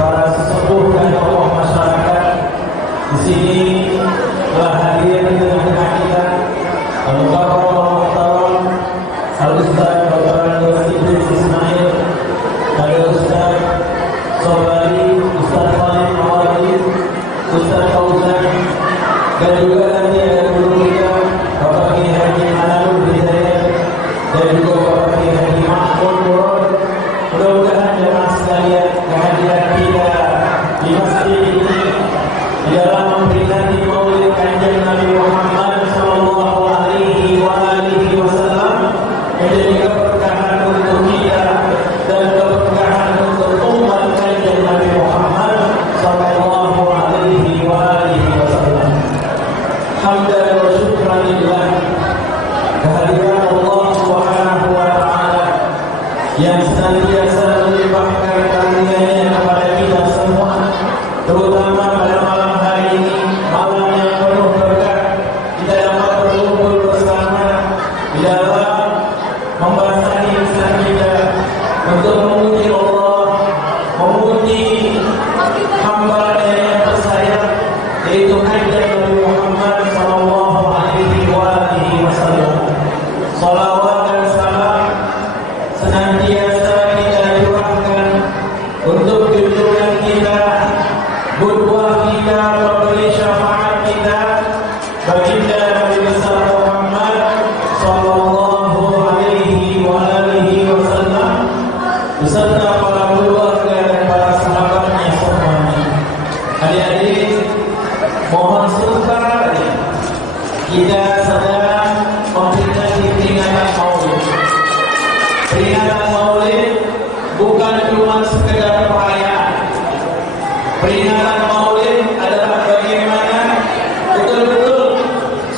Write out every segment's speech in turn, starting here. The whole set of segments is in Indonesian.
para sesepuh dan tokoh masyarakat di sini telah hadir di tengah-tengah kita. Al-Mukarram Al-Ustaz Dr. Idris Ismail, Al-Ustaz Sobari, Ustaz Khalid Mawadi, Ustaz Fauzan, dan juga nanti ada guru kita Bapak Kiai Haji Manarul Hidayat dan juga Bapak Kiai Haji Mahmud Murad. Mudah-mudahan jemaah sekalian kehadiran kita di masjid ini di dalam memperingati Maulid Kanjeng Nabi Muhammad sallallahu alaihi wasallam menjadi keberkahan untuk kita dan keberkahan untuk umat Kanjeng Nabi Muhammad sallallahu alaihi wasallam. Hamdan wa syukran lillah, kehadiran Allah Subhanahu wa taala yang senantiasa melimpahkan karunia-Nya kepada kita semua, terutama pada malam hari ini, malam yang penuh berkah. Kita dapat berkumpul bersama di dalam membasahi lisan kita untuk memuji Allah, memuji hamba-Nya yang tersayang, yaitu Kanjeng Nabi Muhammad sallallahu alaihi wasallam. Salawat dan salam senantiasa kita curahkan untuk junjungan kita, qudwah kita, pemberi syafaat kita, baginda Nabi besar Muhammad sallallahu alaihi wasallam beserta para keluarga dan para sahabatnya semuanya. Adik-adik, mohon sebentar kita sedang memperingati peringatan Maulid. Peringatan Maulid bukan cuma sekedar perayaan. Peringatan Maulid adalah bagaimana betul-betul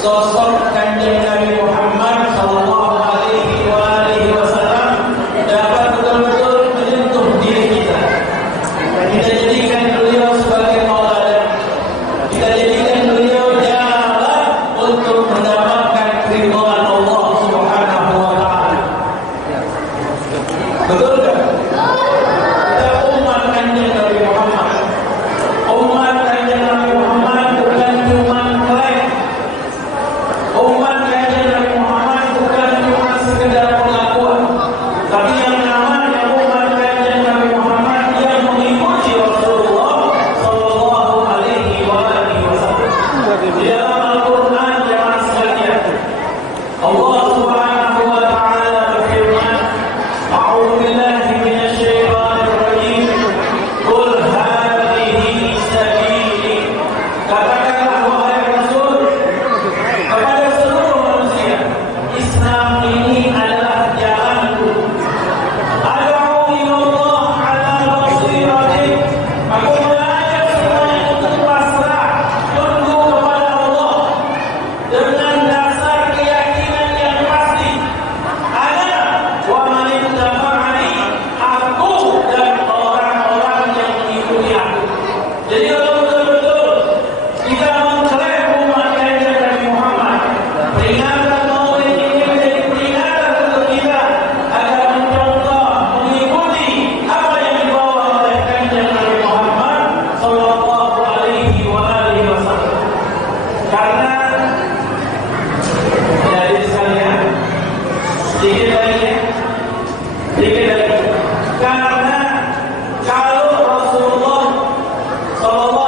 sosok Kanjeng Nabi Muhammad sallallahu alaihi wasallam dapat betul-betul menyentuh diri kita. Kita jadikan beliau sebagai tauladan. Kita jadikan beliau jalan untuk mendapatkan ridhaan Allah Subhanahu wa taala. Betul tak? Kita umat Kanjeng Nabi Muhammad. Umat Kanjeng Nabi Muhammad bukan cuma klaim. Umat Kanjeng Nabi Muhammad bukan cuma sekedar pengakuan. Tapi yang namanya umat Kanjeng Nabi Muhammad yang mengikuti Rasulullah sallallahu alaihi wasallam. Di dalam Al-Quran jemaah sekalian, Allah Subhanahu wa taala berfirman, A'udzu billahi minasy syaithanir rajim. Qul hadhihi sabili. Katakanlah wahai Rasul kepada seluruh manusia, Islam ini adalah jalanku. Ad'u ila Allah 'ala basiratin. Aku mengajak semuanya untuk pasrah, tunduk kepada Allah dengan dasar keyakinan yang pasti. Ana wa man ittaba'ani, aku dan orang-orang yang mengikuti aku. Jadi kalau betul-betul kita mengklaim umat Kanjeng Nabi Muhammad, peringatan Maulid ini menjadi peringatan untuk kita agar mencontoh, mengikuti apa yang dibawa oleh Kanjeng Nabi Muhammad sallallahu alaihi wasallam. Karena jadi sekalian, sedikit lagi. Karena kalau Rasulullah sallallahu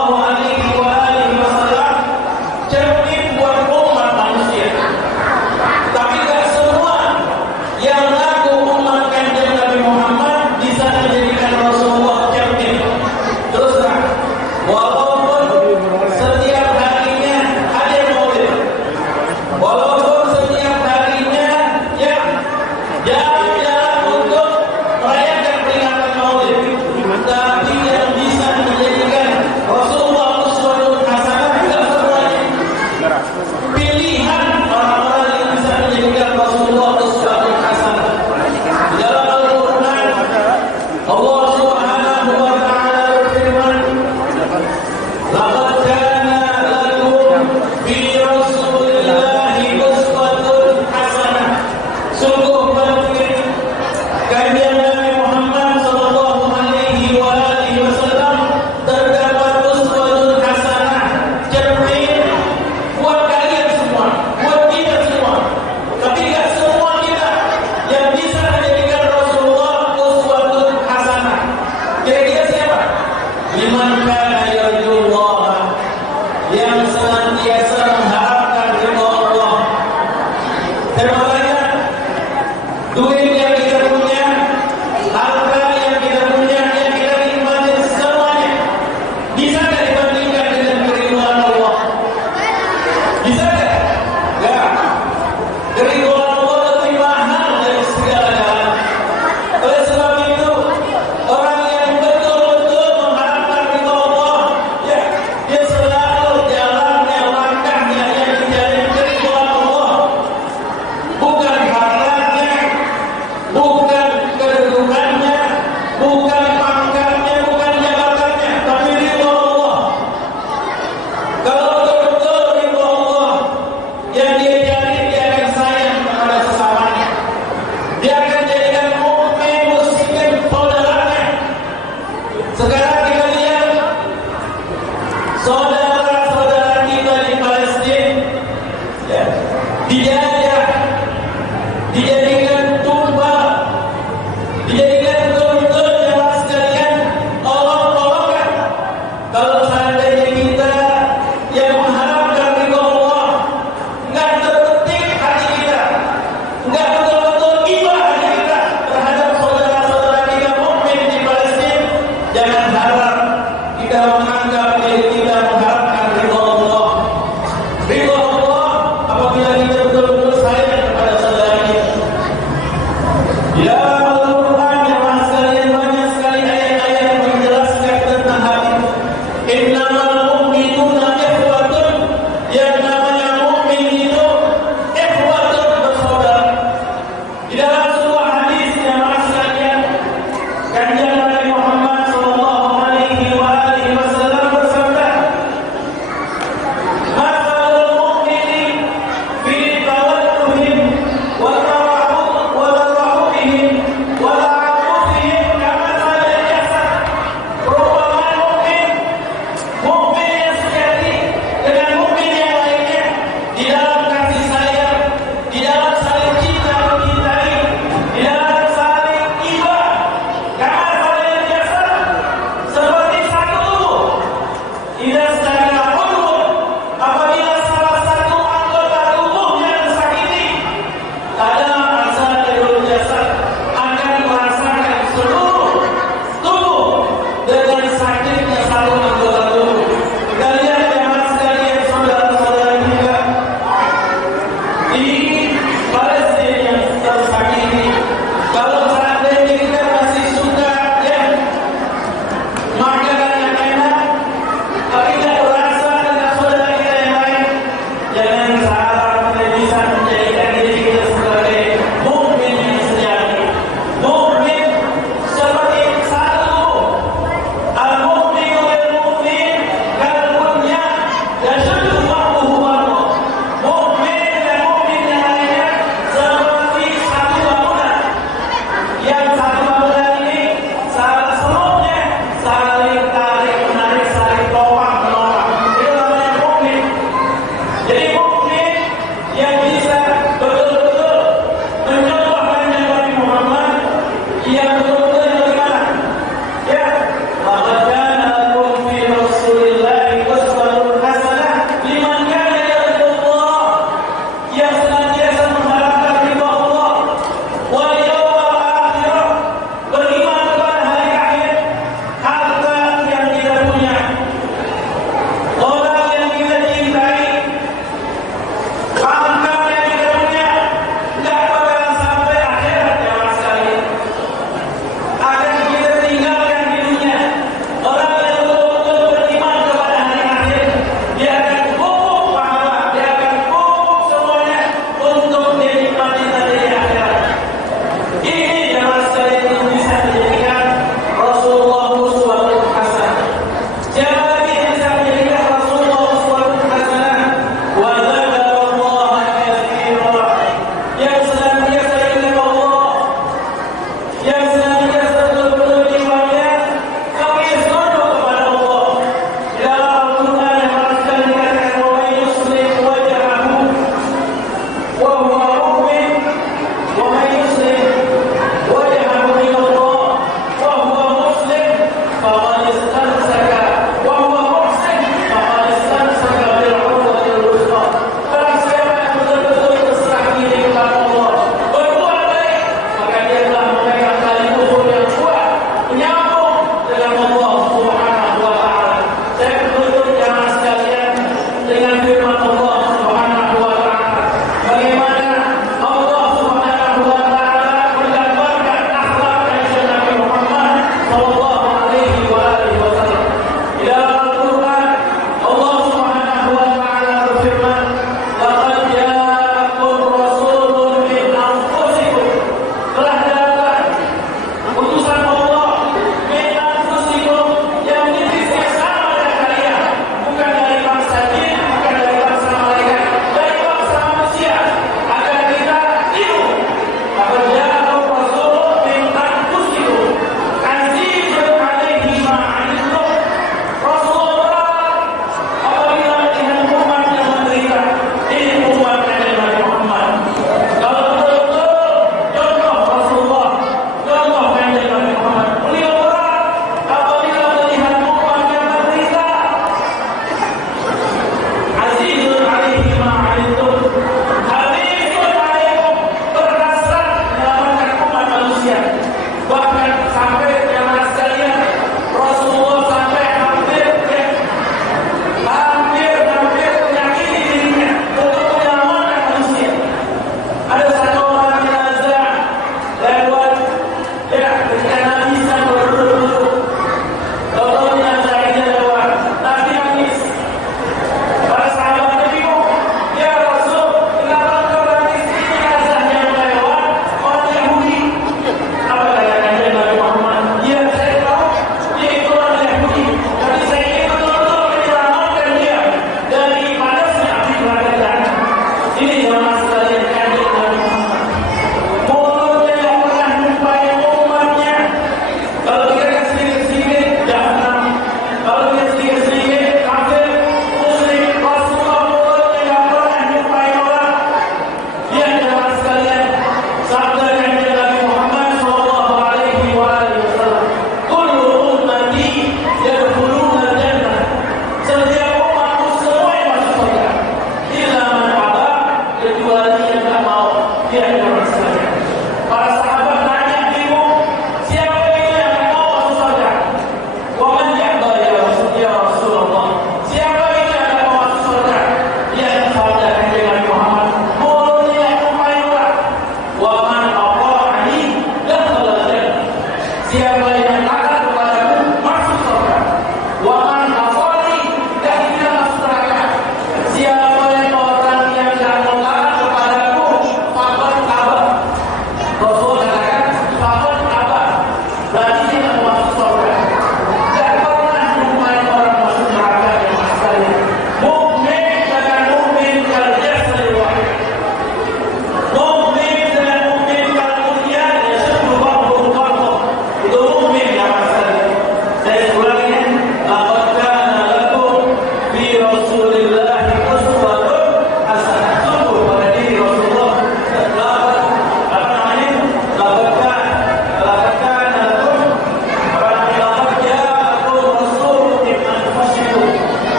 liman kana yarjullaha, yang senantiasa mengharapkan ridha Allah. Terima banyak duit yang kita punya, harta yang kita punya, yang kita nikmati semuanya, bisa tidak dibandingkan dengan keriduan Allah? Bisa tidak? Enggak. Keriduan Allah lebih mahal dari segala-galanya. Oleh sebab itu, orang yang betul-betul mengharapkan ridha Allah, ya, dia selalu jalannya,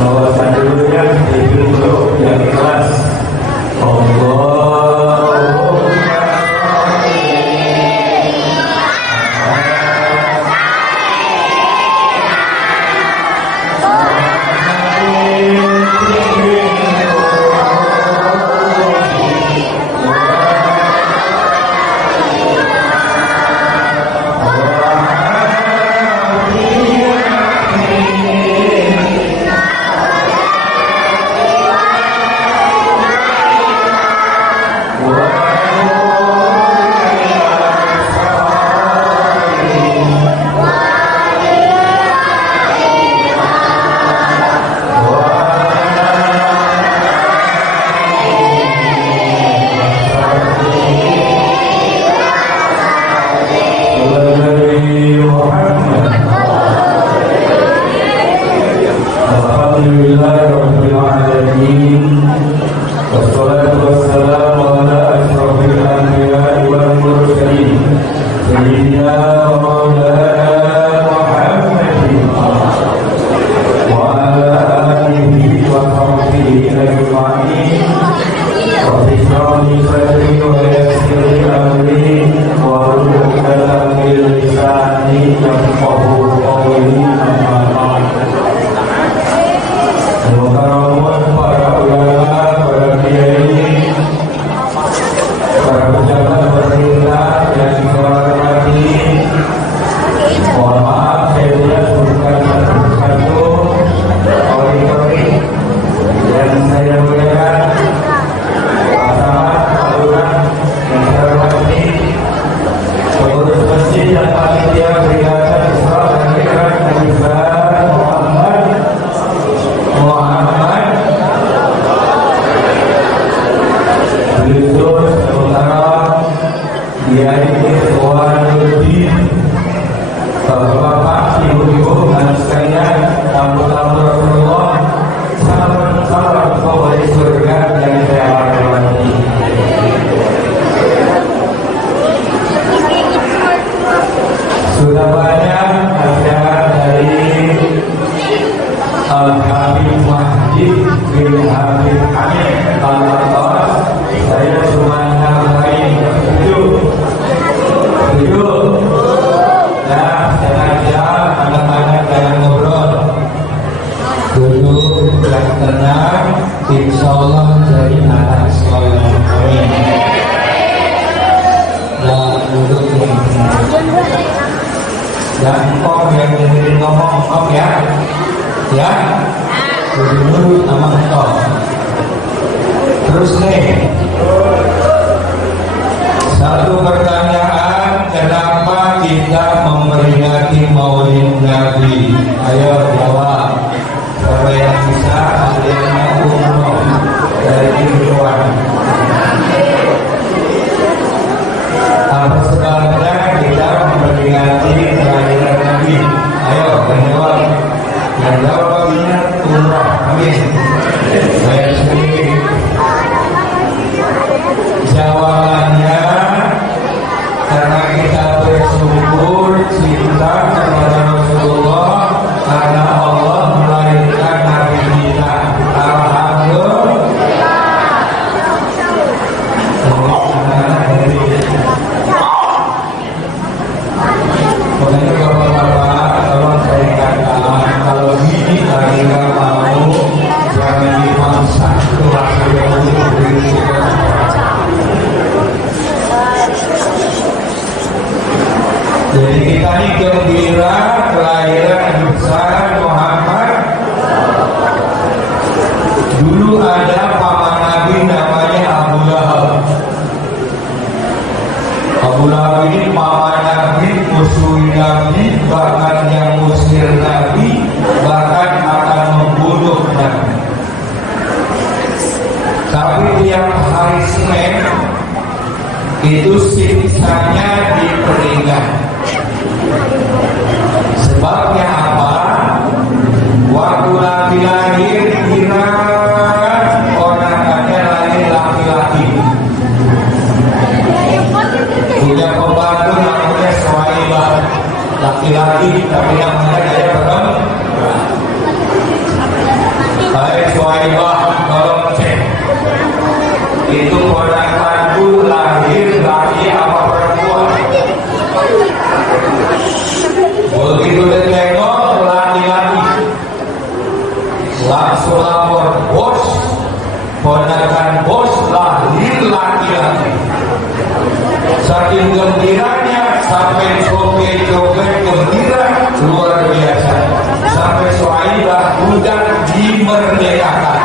Bahwa dulunya rabbil alamin. Wassalatu wassalamu ala asyrafil anbiya'i wal mursalin. Sayyidina wa maulana Muhammadin wa ala alihi wa sahbihi ajma'in. Rabbi shrah li sadri wa yassir li amri wahlul 'uqdatam min lisani yafqahu qawli. Amma ba'd. Muhtaram para ulama, para kiai, para pejabat pemerintah yang saya hormati, mohon maaf saya tidak sebutkan satu-satu ori-ori yang saya muliakan. Yang saya hormati pengurus masjid dan panitia peringatan Isra dan Mi'raj Nabi Muhammad Yusuf Utara, Kiai Ikhwanuddin, Bapak-bapak, ibu-ibu dan sekalian, tamu-tamu Rasulullah, salam dari surga yang saya hormati. Sudah banyak nasihat dari Al-Habib Mahdi bin Habib Amin Al-Atas. Saya cuma nambahin setuju. Nah, sengaja anak-anak jangan ngobrol, duduk dan tenang, insya Allah jadi anak soleh. Amin. Nah, duduk ini. Dan kok yang dengerin ngomong, kok ya? Ya? Duduk sama kok. Terus nih, satu pertanyaan, kenapa kita memperingati Maulid Nabi? Ayo jawab. Siapa yang bisa, ada yang umroh dari luar. Apa sebabnya kita memperingati kelahiran Nabi? Ayo, jawab. Yang jawabnya umroh. Amin. Saya sendiri. Jawabannya karena kita bersyukur cinta kepada Rasulullah, karena Allah melahirkan Nabi kita. Alhamdulillah. Makanya bapak-bapak, tolong saya katakan, kalau ini lagi nggak mau, jangan dipaksa ke Rasulullah. Jadi kita ini gembira kelahiran Nabi besar Muhammad. Dulu ada paman Nabi namanya Abu Lahab. Abu Lahab ini paman Nabi, musuh Nabi, bahkan yang musir Nabi, bahkan akan membunuh Nabi. Tapi tiap hari Senin itu siksanya diperingat. Sebabnya apa? Waktu Nabi lahir kira ponakannya lahir laki-laki. Punya pembantu namanya Suhaibah, laki-laki, tapi namanya kayak perempuan. Hai Suhaibah, tolong cek itu ponakanku lahir laki apa perempuan. Begitu dia tengok laki-laki, langsung lapor bos, ponakan bos lahir laki-laki. Saking gembiranya sampai joget-joget gembira luar biasa. Sampai Suhaibah budak dimerdekakan.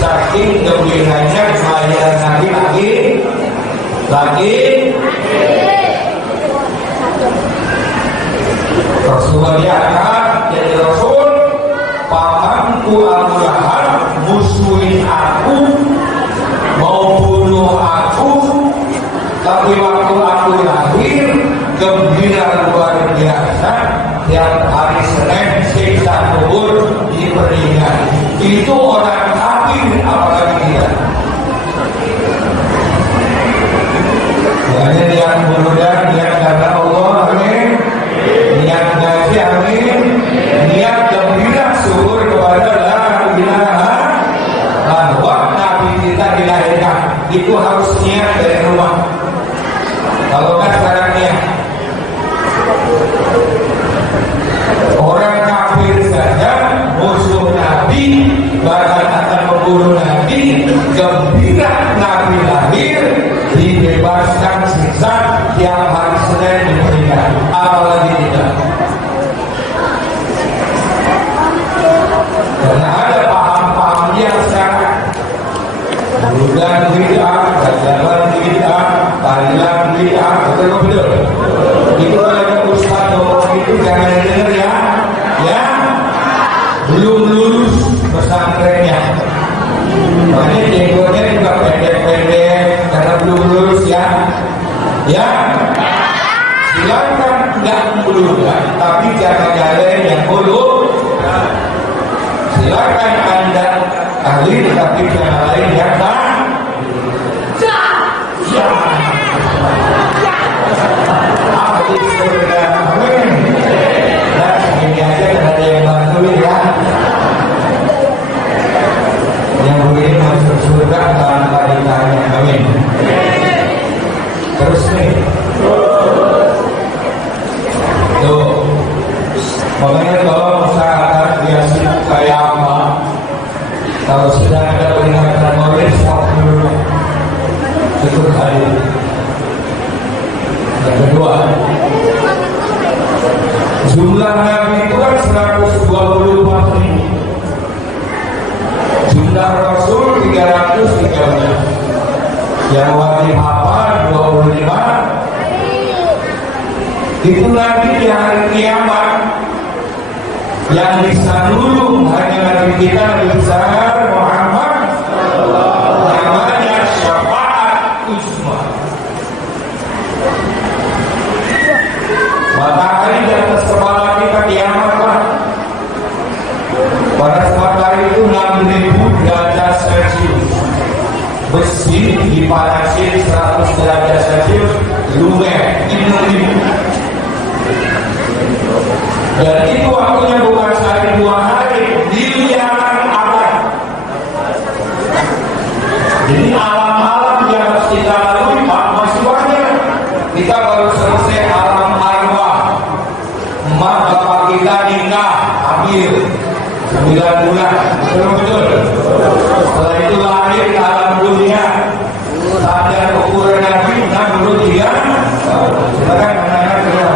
Saking gembiranya kelahiran Nabi lagi. Rasulullah diangkat jadi Rasul. Pamanku Abu Lahab musuhin aku, mau bunuh aku, tapi waktu aku lahir gembira luar biasa. Tiap hari Senin siksa kubur diperingati. Itu orang kafir apalagi kita. Makanya niat mudah, niat karena Allah, amin. Niat ngaji, amin. Niat gembira syukur kepada la ilaha bahwa Nabi kita dilahirkan. Itu harus niat dari rumah. Kalau kan sekarang niat orang kafir saja musuh Nabi, bahkan akan membunuh Nabi, gembira Nabi lahir, dibebaskan siksa tiap hari Senin diberikan, apalagi tidak. Karena ada paham-paham yang sekarang bulan bid'ah, jalan bid'ah, tahlilan bid'ah, betul-betul. Itu kalau Ustaz ngomong itu jangan dengar ya, ya. Belum lulus pesantrennya. Makanya jenggotnya juga pendek-pendek karena belum lulus ya. Ya. Silakan nggak melulukan, tapi jangan jalan yang muluk. Silakan Anda ahli, tapi jangan lain yang tak. Terus nih, tuh, makanya kalau masyarakat dia sibuk kayak apa, kalau sudah ada peringatan maulid, stop dulu, cukup hari. Yang kedua, jumlah nabi itu kan 124.000, jumlah rasul 313. Yang wajib hafal 25. Itu nanti di hari kiamat yang bisa nulung hanya Nabi kita Nabi besar Muhammad, namanya syafaat uzma. Matahari di atas kepala kita kiamat lah. Pada matahari itu 6.000 derajat Celcius. Besi dipanasin 100 derajat Celcius, lumer, ini. Dan itu waktunya bukan sehari 2 hari, miliaran abad. Jadi alam-alam yang harus kita lalui masih banyak. Kita baru selesai alam arwah. Emak bapak kita nikah, hamil 9 bulan, betul-betul. Setelah itu lahir ke alam dunia. Sadar ukuran Nabi, dulu 3. Silakan anak-anak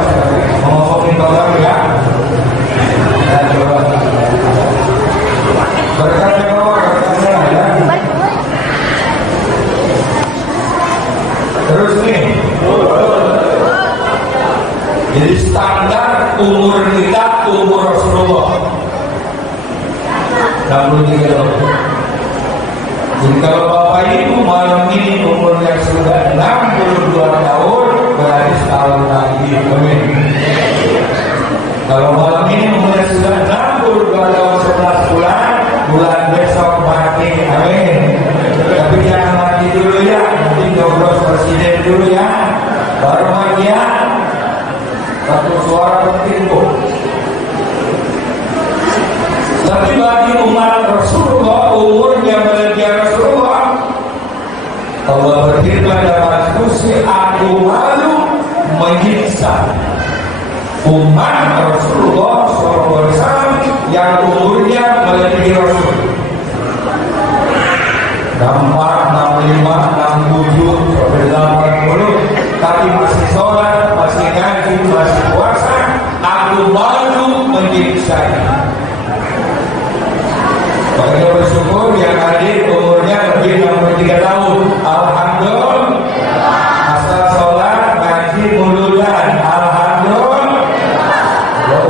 ngomongin tolong ya. Dan coba berkatnya ya. Terus nih, jadi standar umur kita umur Rasulullah 63 tahun. Jadi kalau bapak ibu malam ini umurnya sudah 62 tahun, berarti setahun lagi. Amin. Kalau malam ini umurnya sudah 62 tahun 11 bulan, bulan besok mati. Amin. Tapi jangan mati dulu ya, nanti nyoblos presiden dulu ya, baru mati ya. Satu suara penting bu. Tapi bagi umat Rasulullah, umurnya melebihi Rasulullah, Allah berfirman dalam kursi, aku malu menyiksa umat Rasulullah SAW yang umurnya melebihi Rasul. 64, 65, 67, sampai 80, tapi masih sholat, masih ngaji, masih puasa, aku malu menyiksanya. Makanya bersyukur yang hadir umurnya lebih 63 tahun. Alhamdulillah. Asal sholat, ngaji, muludan. Alhamdulillah.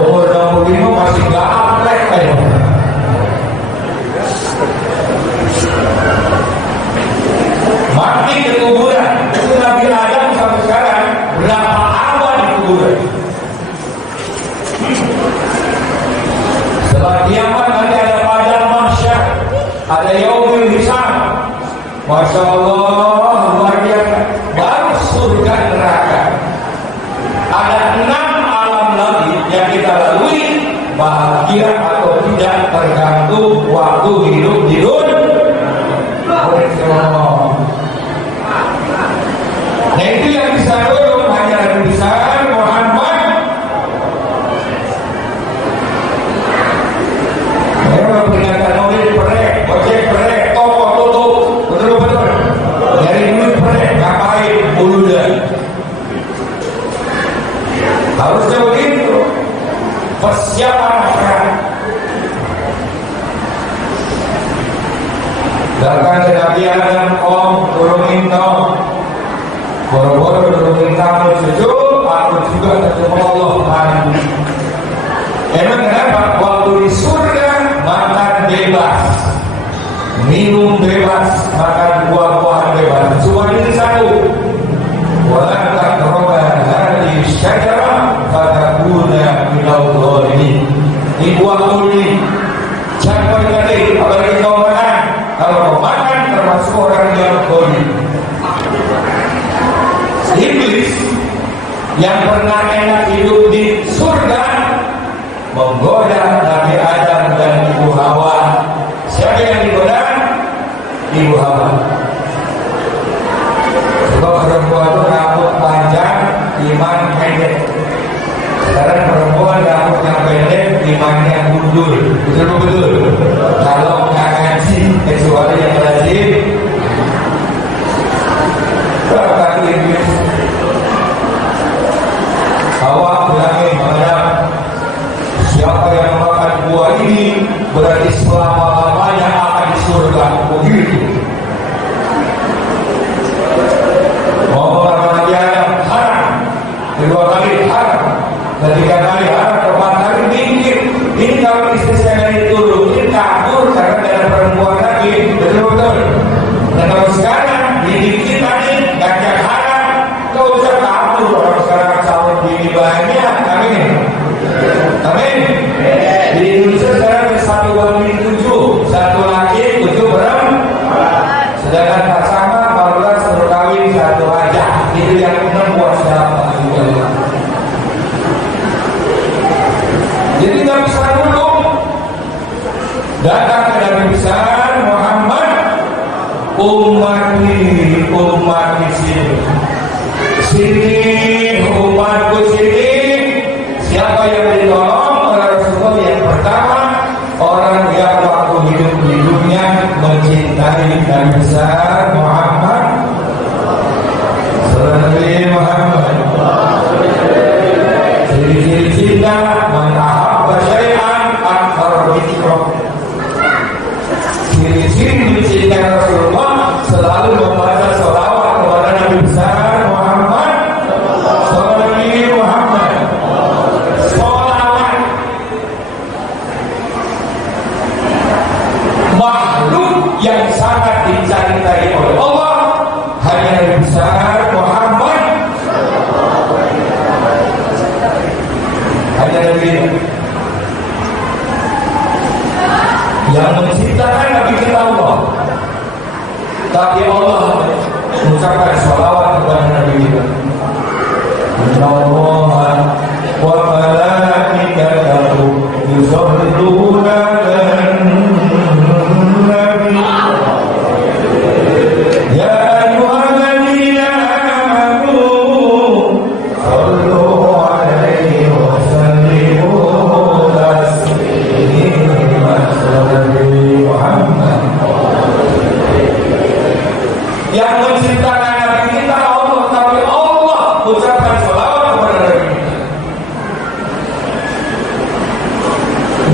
Umur 65 masih gak aplek kayak. Mati ke kuburan. Itu Nabi Adam sampai sekarang berapa abad di kuburan. Setelah kiamat nanti ada padang mahsyar, ada yaumil hisab. Masya Allah, luar biasa. Baru surga neraka. Ada 6 alam lagi yang kita lalui, bahagia atau tidak tergantung waktu hidup di dunia. Nah itu yang bisa dulu hanya Nabi besar Muhammad. Memang peringatan mobil perek, ojek perek, toko tutup, betul-betul. Dari duit perek, ngapain bulu dah. Harusnya begitu. Persiapan masyarakat. Datang ke Nabi Adam, turunin kau. Boro-boro turunin kamu sujud, aku juga ketemu Allah mandi. Emang kenapa? Waktu di surga makan bebas, minum bebas, makan buah-buahan bebas. Cuma ini satu. Walau tak terobat hati syajarah pada guna minallah ini. Di buah kuning. Siapa yang tadi? Apalagi kau makan? Kalau kau makan termasuk orang yang kuning. Iblis yang pernah enak hidup di surga menggoda Nabi Adam dan Ibu Hawa. Siapa yang digoda? Ibu Hawa. Sebab perempuan itu rambut panjang, iman pendek. Sekarang perempuan rambutnya pendek, imannya mundur. Betul-betul. Kalau nggak ngaji, kecuali yang rajin, kata Iblis. Hawa bilangin Adam, siapa yang makan buah ini berarti selama-lamanya akan di surga. Begitu. Ngomong sama Nabi Adam, haram. Kedua kali haram. Ketiga kali haram. Keempat kali minggir. Ini kalau istri saya diturutin kabur karena ada perempuan lagi. Betul-betul. Dan kalau sekarang dikit tadi gajah haram, gak usah kabur. Orang sekarang calon bini banyak. Amin. Amin. Di Indonesia sekarang 1 wanita 7, 1 laki 7 perempuan. Sedangkan pasangan 14 baru kawin 1 aja. Itu yang benar buat siapa juga. Jadi nggak bisa dulu. Datang ke Nabi besar Muhammad, umat di sini, umatku sini. Siapa yang ditolong oleh Rasulullah? Yang pertama, orang yang waktu hidup di dunia mencintai Nabi besar Muhammad. Sallallahu Muhammad. Ciri-ciri cinta, man ahabba syai'an akthar dzikra. Ciri-ciri mencintai Rasulullah selalu membaca sholawat kepada Nabi besar Muhammad. Sallallahu Muhammad. Sholawat. Makhluk yang sangat dicintai oleh Allah hanya Nabi besar Muhammad. Hanya Nabi yang menciptakan Nabi kita Allah. Tapi Allah mengucapkan sholawat kepada Nabi kita. Inna Allah wa malaikatahu yusholluna 'alan nabi. Ya ayyuhalladzina amanu shallu 'alaihi wa sallimu taslima. Muhammad. Yang menciptakan Nabi kita Allah, tapi Allah ucapkan sholawat kepada Nabi kita.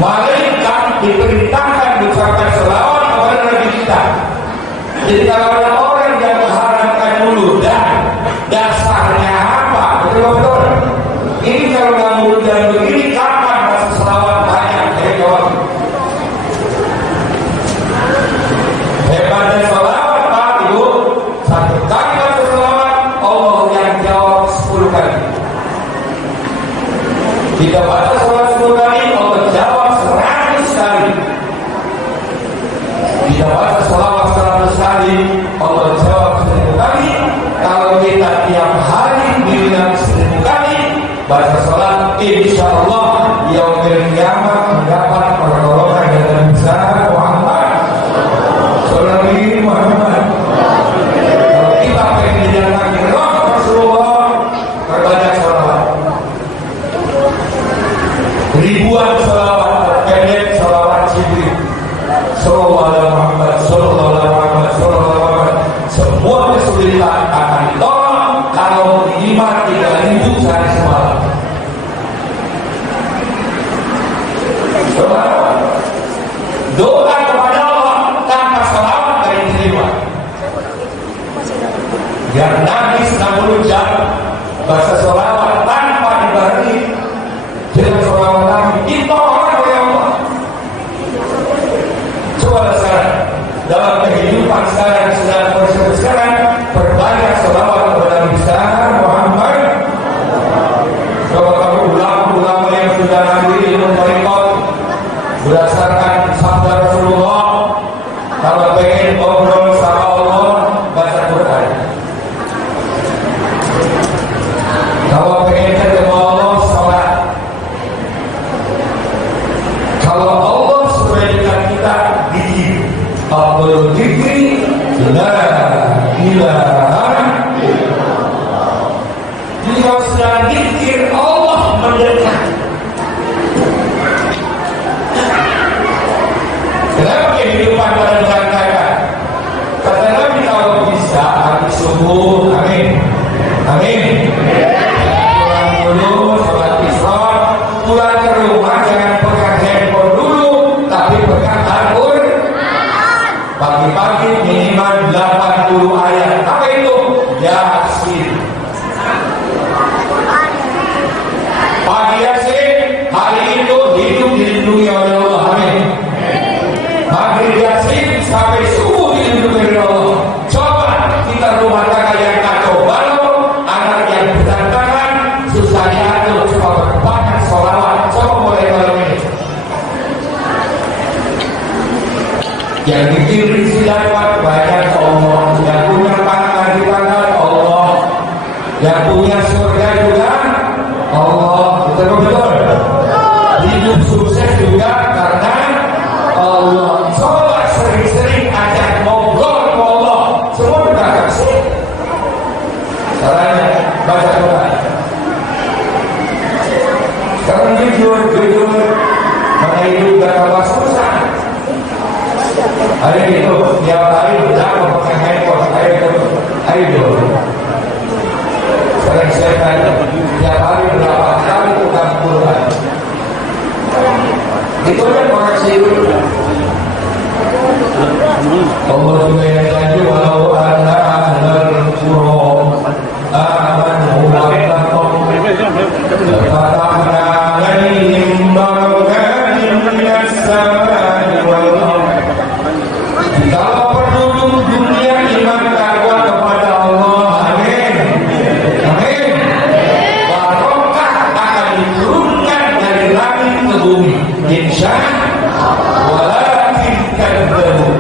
Malaikat diperintahkan mengucapkan sholawat kepada Nabi kita. Jadi kalau ada orang yang mengharamkan mulut dan dasarnya apa? Betul-betul. Ini kalau nggak mulut dan begini, kapan masih sholawat banyak? Jawab. Hebatnya sholawat Pak Ibu, 1 kali baca sholawat Allah yang jawab 10 kali. Kita baca sholawat 10 kali Allah jawab 100 kali. Kita baca kali, Allah jawab 1000 kali. Kalau kita tiap hari bilang 1000 kali baca salat, insya Allah yaumil kiamat mendapat pertolongan dengan besar Muhammad Sallallahu Alaihi Wasallam. Kalau kita pengen dijalankan roh Rasulullah, perbanyak salawat. Ribuan salawat, pendek salawat Jibril. Sallallahu Alaihi Muhammad, Sallallahu Alaihi Muhammad, Sallallahu Alaihi Muhammad. Semua kesulitan akan ditolong kalau iman 3000 sehari semalam. Doa kepada Allah tanpa salawat dari diterima. Yang Nabi 60 jam bahasa salawat tanpa dibarengi dengan salawat Nabi ditolak oleh Allah. Coba sekarang dalam kehidupan sekarang sedang bersama sekarang berbanyak salawat kepada Nabi besar Muhammad. Coba kamu ulama yang sudah ambil ilmu tarekat berdasarkan sabda Rasulullah, kalau pengen ngobrol sama Allah baca Quran. Kalau pengen ketemu Allah salat. Kalau Allah sudah dekat kita zikir. Abdul zikri la ilaha illallah. Jika sedang zikir Allah mendekat. Kenapa kehidupan pada berantakan? Kata Nabi kalau bisa habis subuh, amin, amin. Pulang dulu, sholat isya, pulang ke rumah jangan pegang handphone dulu, tapi pegang Al-Quran. Pagi-pagi minimal 80 ayat. Apa itu? Yasin. Pagi Yasin, hari itu hidup dilindungi oleh Allah, amin. Maghrib Yasin sampai subuh dilindungi oleh Allah. Coba kita rumah tangga yang kacau balau, anak yang berantakan, susahnya atur, coba berbanyak sholawat. Coba mulai malam ini. Yang dikirim silapat banyak Allah, yang punya panah di tangan Allah, yang punya surga juga Allah. Betul-betul. Hidup sukses juga karena Allah. Coba sering-sering ajak ngobrol ke Allah. Semua sudah kasih. Caranya baca Quran. Sekarang jujur, mana hidup gak tambah susah. Hari itu tiap hari berapa pakai handphone. Ayo. Sekarang saya tanya, tiap hari berapa kali pegang Quran. Itu kan koreksi dulu. Allah juga yang lanjut, walau anda ahlal qur'an amanu wattaqu fatahna alaihim barakatin minas samai wal ardh. Kalau penduduk dunia iman takwa kepada Allah, amin, amin. Barokah akan diturunkan dari langit ke bumi, insya walakin kadzabu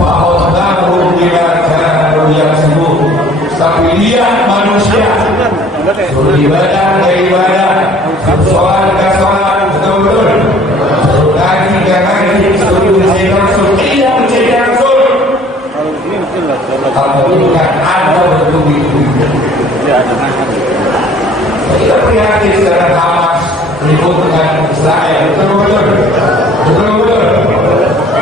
fa'adhahum bima kanu yaksubun. Tapi lihat manusia suruh ibadah ke ibadah, suruh sholat ke sholat, betul-betul, suruh ngaji ke ngaji, suruh menjadi rasul tidak menjadi rasul. Kalau bukan ada betul-betul. Kita prihatin sekarang Hamas ribut dengan Israel, betul-betul.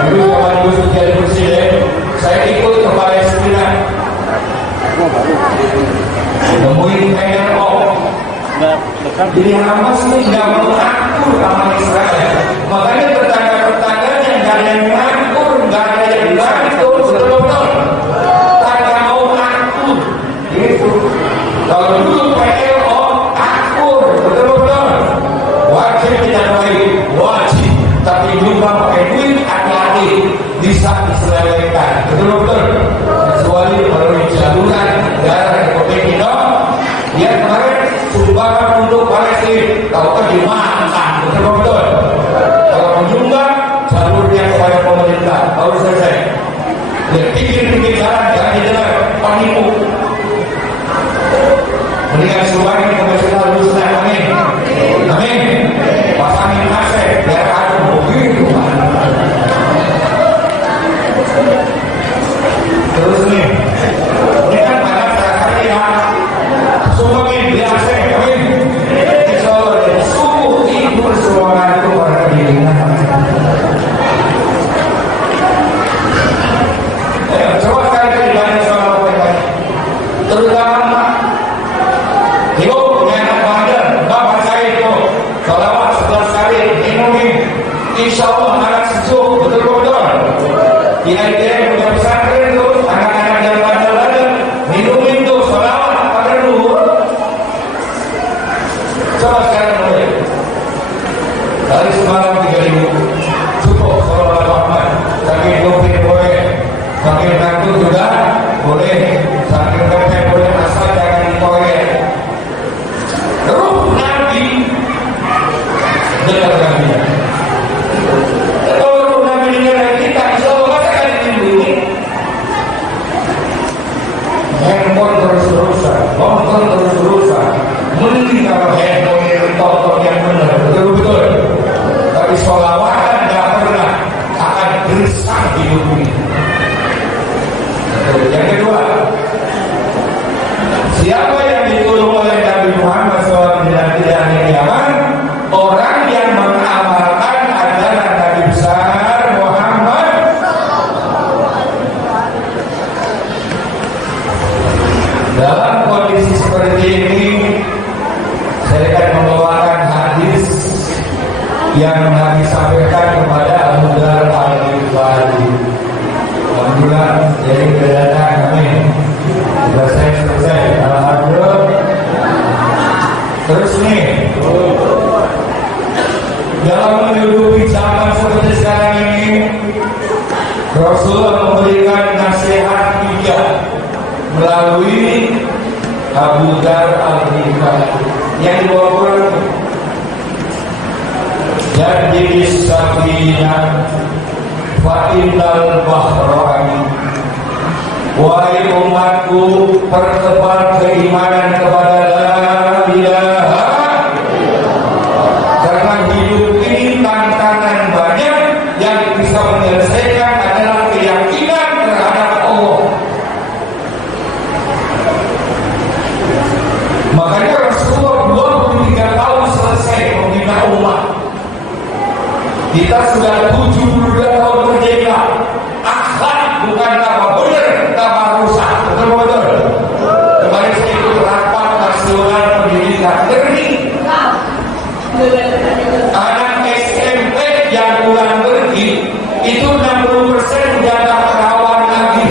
Dulu kawan Gus jadi presiden, saya ikut ke Palestina, nemuin PLO. Jadi Hamas ini nggak mau akur sama Israel, makanya tetangga-tetangganya nggak ada yang ngakur, nggak ada yang bantu, betul-betul. Nggak mau akur, gitu. Kalau dulu PLO akur, betul-betul. Wajib tidak baik, wajib. Tapi juga pakai duit hati-hati bisa diselewengkan, betul-betul. Kecuali melalui jaluran negara Republik Indonesia. Dia kemarin sumbangan untuk Palestina, kalau kan dimakan, betul-betul. Kalau menyumbang jalurnya kepada pemerintah, baru selesai. Ya, pikir-pikir jalan jangan didengar penipu. Mendingan sumbangin ke Masjidil Husna, amin. Amin. Pasangin AC biar adem begitu. Terus nih, ini kan banyak sekali ya. Sumbangin di AC, amin. Insya Allah dari subuh tidur semuanya itu pada dirinya. Coba sekali banyak soal apa terutama ibu punya anak bandel, bapak saya itu salawat 11 kali minumin, insya Allah anak sejuk, betul-betul. Kira-kira punya pesantren itu anak-anak yang bandel-bandel minumin tuh salawat pada dulu. Coba sekarang boleh. Dari semalam 3.000 cukup salawat Muhammad, sakit kopi boleh. Sakit kantuk juga boleh, sakit kepala boleh, asal jangan ditoilet. Ruh Nabi dengar Nabi. Kalau ruh Nabi dengar kita, insya Allah akan dilindungi. Handphone terus-terusan, nonton terus-terusan. Mending kalau handphone tonton yang benar, betul-betul. Tapi sholawatan tidak pernah akan gersang hidup ini. Yang kedua, siapa yang ditolong oleh Nabi Muhammad SAW tidak kiamat? Orang yang mengamalkan ajaran Nabi besar Muhammad. Dalam kondisi seperti ini, saya akan membawakan hadis yang Nabi sampaikan kepada Abu Dzar Al-Ghifari. Alhamdulillah, jadi kedatangan kami sudah selesai. Alhamdulillah. Terus nih, dalam menduduki zaman seperti sekarang ini, Rasulullah memberikan nasihat 3 melalui Abu Dzar Al-Ghifari yang dibawa Quran. Jadi sakinah Fa'inal bahrani. Wahai umatku, percepat keimanan kepada la ilaha. Karena hidup ini tantangan banyak, yang bisa menyelesaikan adalah keyakinan terhadap Allah. Makanya Rasulullah 23 tahun selesai membina umat. Kita sudah 72 tahun merdeka. Akhlak bukan tambah benar, tambah rusak. Betul-betul. Kemarin saya ikut rapat nasional pendidikan. Ngerti? Anak SMP yang pulang pergi itu 60% sudah tak perawan lagi.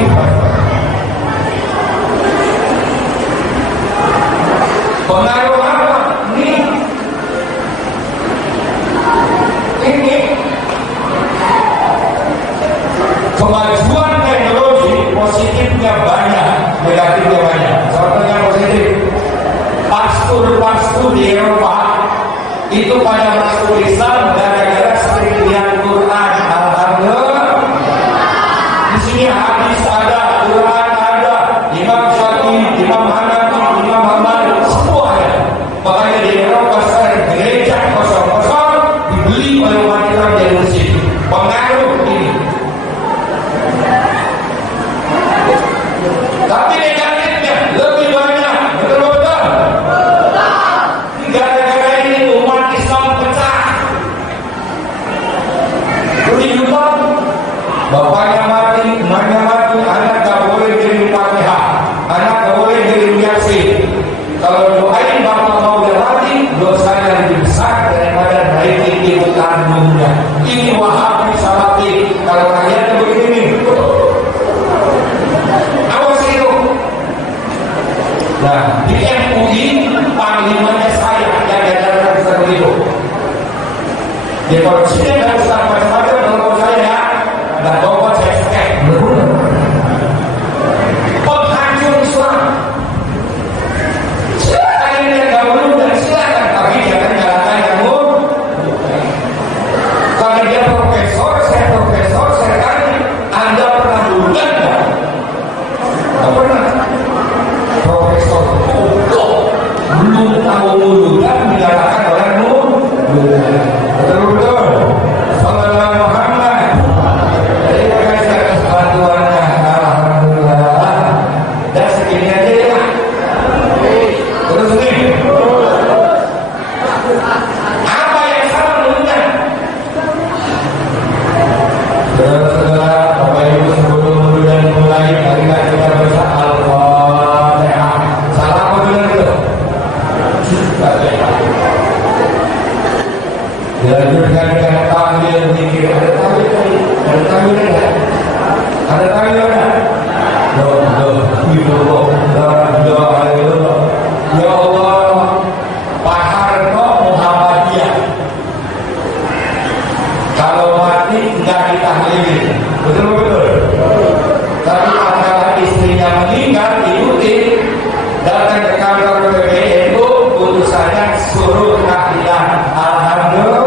Pengaruh apa? Ini kemajuan teknologi positifnya banyak, negatifnya banyak. Contohnya positif, pastor di Eropa itu pada masuk Islam gara-gara sering lihat Quran. Alhamdulillah. Di sini hadis ada, Quran ada, Imam Syafi'i, Imam Hanafi, Imam Ahmad, semua ada. Makanya di Eropa sekarang gereja kosong-kosong dibeli oleh umat Islam dari Muslim. Pengaruh ini. Tapi negatifnya lebih banyak, betul-betul. Gara-gara ini umat Islam pecah. Keributan, bapaknya mati, emaknya mati, anak tak boleh kirim Fatihah, anak tak boleh kirim Yasin. Kalau doain bapak mau dia mati, dosanya lebih besar daripada naikin ibu kandungnya. Ini Wahabi Salafi. Kalau ayatnya begini, awas itu. Nah, di MUI panglimanya saya yang ada seperti itu. Dia kalau sini ada ustaz macam-macam, kalau saya ada tobat saya sekek. Penghancur Islam. Silakan ini yang dahulu dan silakan, tapi jangan jalankan kamu. Kalau dia profesor, saya tanya, Anda pernah bulan nggak Nggak pernah. Profesor Kuto belum tahu mulu dan menyatakan orang muda. Betul-betul. Sallallahu Muhammad. Terima kasih atas bantuannya. Alhamdulillah. Dan segini aja ya. Terus nih. Apa yang salah menurutnya? Saudara-saudara, Bapak Ibu, sebelum dan mulai, marilah kita baca Al-Fatihah. Salah apa benar itu? Dilanjutkan dengan tahlil zikir. Ada tahlil tadi? Ada tahlil enggak? Ada tahlil enggak? Ya Allah, Pak Harto Muhammadiyah. Kalau mati nggak ditahlilin, betul-betul. Tapi apabila istrinya meninggal, diikuti datang ke kantor PBNU, putusannya suruh tahlilan. Alhamdulillah.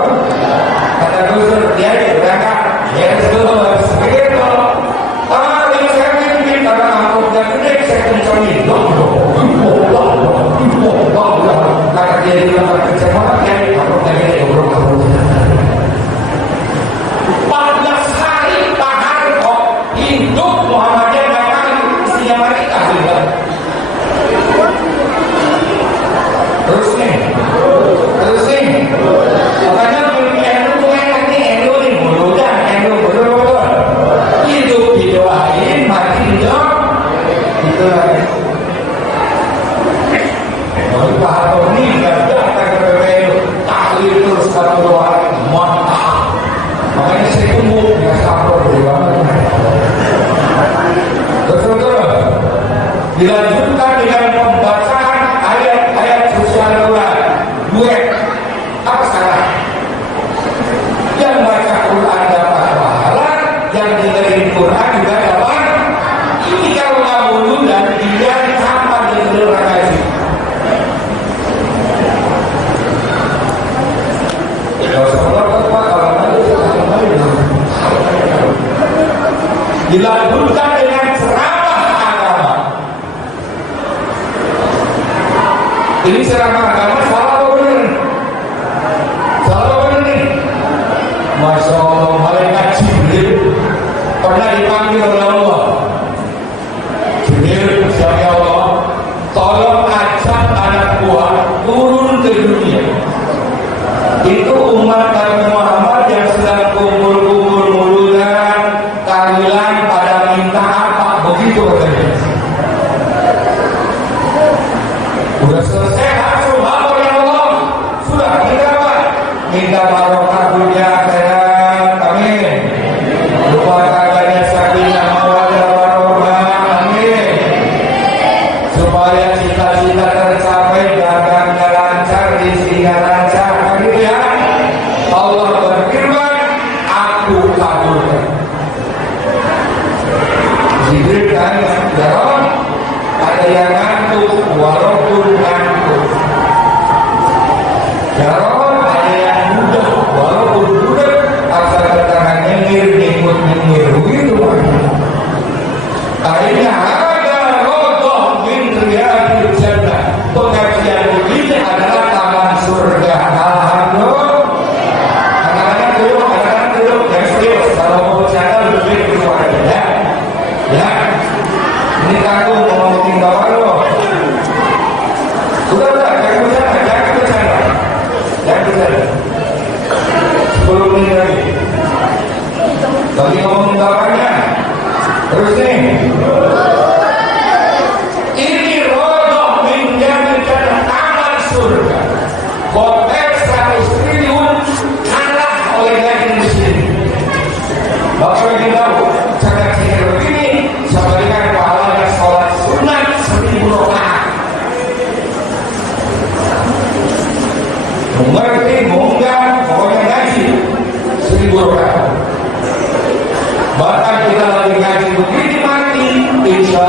Kata Gusur, dia berangkat. Yes, Gus. Begitu. Yang saya bikin karena angkutnya gede, saya kencangin. Kata dia di tempat kerja mana? Ya, angkutnya gede, obrol-obrol. 14 hari Pak Harto hidup Muhammadiyah datang istrinya mati tahlilan. Terus nih, makanya NU tuh enak nih, NU nih mudah, NU betul-betul hidup didoain, mati hidup itu lagi. Kalau Pak Harto ini nggak datang ke PBNU, tahlil terus kalau doa mantap. Makanya saya tunggu nggak sabar banget. Betul-betul. Dilanjutkan dengan pembacaan ayat-ayat sosial duet. Apa salah? Yang baca Quran dapat pahala, yang dengerin Quran juga dapat. Ini kalau nggak bunuh dan dia tanpa didengar ngaji. Kalau sabar apa kalau dilanjutkan dengan ceramah agama. Ini ceramah agama salah apa benar? Salah apa benar nih? Masya Allah, malaikat Jibril pernah dipanggil oleh Allah. Jibril, siapa Allah? Tolong ajak anak buah turun ke dunia. Itu umat Nabi Muhammad yang sedang kumpul-kumpul mulutan tahlilan pada minta apa begitu katanya. Sudah selesai langsung lapor ya Allah. Sudah kita apa? Minta barokah dunia akhirat. Amin. Lupa kagaknya sakinah mawaddah warahmah. Amin. Supaya cita-cita tercapai, dagangnya lancar, rezekinya lancar. Begitu ya. Allah berfirman, aku kabulkan. Jibril tanya, ya Rabb, ada yang ngantuk, walaupun ngantuk. Ya Rabb, ada yang budak, walaupun budak, asal ketangan nyengir, begitu makanya. Akhirnya ada rodoh min riyadil jannah. Pengajian begini adalah taman surga. Alhamdulillah. Anak-anak duduk, yang serius. Kalau mau bercanda lebih suaranya. Ya, ini kamu mau ngomongin bapak lo. Sudah, jangan bercanda. 10 menit lagi. Lagi ngomongin bapaknya. Terus nih. Ini rodoh menjadikan taman surga. Hotel 100 triliun kalah oleh negeri muslim. Bapak ingin tahu cara sihir begini sama dengan pahalanya sholat sunat 1000 rakaat. Mengerti, enggak, pokoknya ngaji 1000 rakaat. Bahkan kita lagi ngaji begini mati, insya